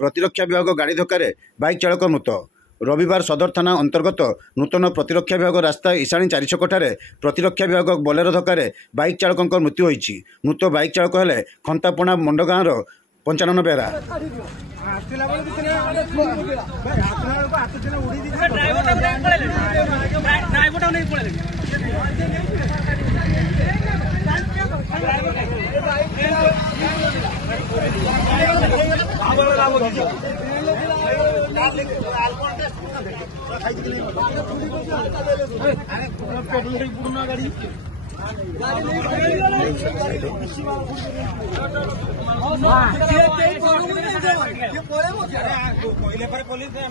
प्रतिरक्षा विभाग गाड़ी धक्का बाइक चालक मृत। रविवार सदर थाना अंतर्गत नूतन प्रतिरक्षा विभाग रास्ता ईशाणी 4 छकठारे प्रतिरक्षा विभाग बोलेरो धक्का बाइक चालक मृत्यु होती। मृत बाइक चालक हेले खंतापणा मंड गाँवर 55 बेहरा। पुलिस